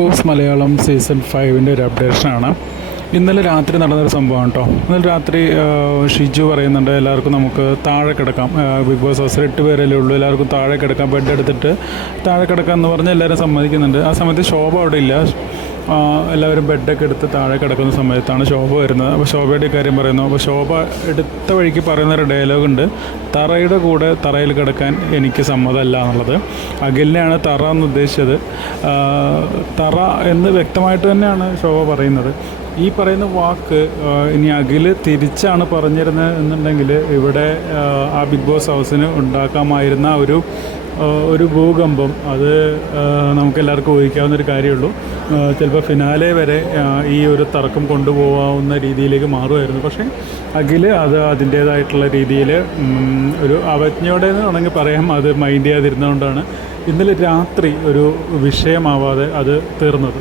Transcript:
Boss Malayalam season 5 ഒരു അപ്ഡേഷനാണ്. ഇന്നലെ രാത്രി നടന്നൊരു സംഭവമാണ് കേട്ടോ. ഇന്നലെ രാത്രി ഷിജു പറയുന്നുണ്ട് എല്ലാവർക്കും നമുക്ക് താഴെ കിടക്കാം. ബിഗ് ബോസ് ഹൗസിൽ 8 പേരല്ലേ ഉള്ളൂ, എല്ലാവർക്കും താഴെ കിടക്കാം, ബെഡ് എടുത്തിട്ട് താഴെ കിടക്കാം എന്ന് പറഞ്ഞ് എല്ലാവരും സമ്മതിക്കുന്നുണ്ട്. ആ സമയത്ത് ശോഭ അവിടെ ഇല്ല. എല്ലാവരും ബെഡൊക്കെ എടുത്ത് താഴെ കിടക്കുന്ന സമയത്താണ് ശോഭ വരുന്നത്. അപ്പോൾ ശോഭയുടെ കാര്യം പറയുന്നു. അപ്പോൾ ശോഭ എടുത്ത വഴിക്ക് പറയുന്നൊരു ഡയലോഗുണ്ട്, തറയുടെ കൂടെ തറയിൽ കിടക്കാൻ എനിക്ക് സമ്മതമല്ല എന്നുള്ളത്. അഖിലിനെയാണ് തറ എന്ന് ഉദ്ദേശിച്ചത്. തറ എന്ന് വ്യക്തമായിട്ട് തന്നെയാണ് ശോഭ പറയുന്നത്. ഈ പറയുന്ന വാക്ക് ഇനി അഖില് തിരിച്ചാണ് പറഞ്ഞിരുന്നത് എന്നുണ്ടെങ്കിൽ ഇവിടെ ആ ബിഗ് ബോസ് ഹൗസിന് ഉണ്ടാക്കാമായിരുന്ന ഒരു ഭൂകമ്പം അത് നമുക്കെല്ലാവർക്കും ഊഹിക്കാവുന്നൊരു കാര്യമുള്ളൂ. ചിലപ്പോൾ ഫിനാലെ വരെ ഈ ഒരു തർക്കം കൊണ്ടുപോകാവുന്ന രീതിയിലേക്ക് മാറുമായിരുന്നു. പക്ഷേ അഖില് അത് അതിൻ്റേതായിട്ടുള്ള രീതിയിൽ ഒരു അവജ്ഞയോടെ എന്ന് വേണമെങ്കിൽ പറയാം, അത് മൈൻഡ് ചെയ്യാതിരുന്നതുകൊണ്ടാണ് ഇന്നലെ രാത്രി ഒരു വിഷയമാവാതെ അത് തീർന്നത്.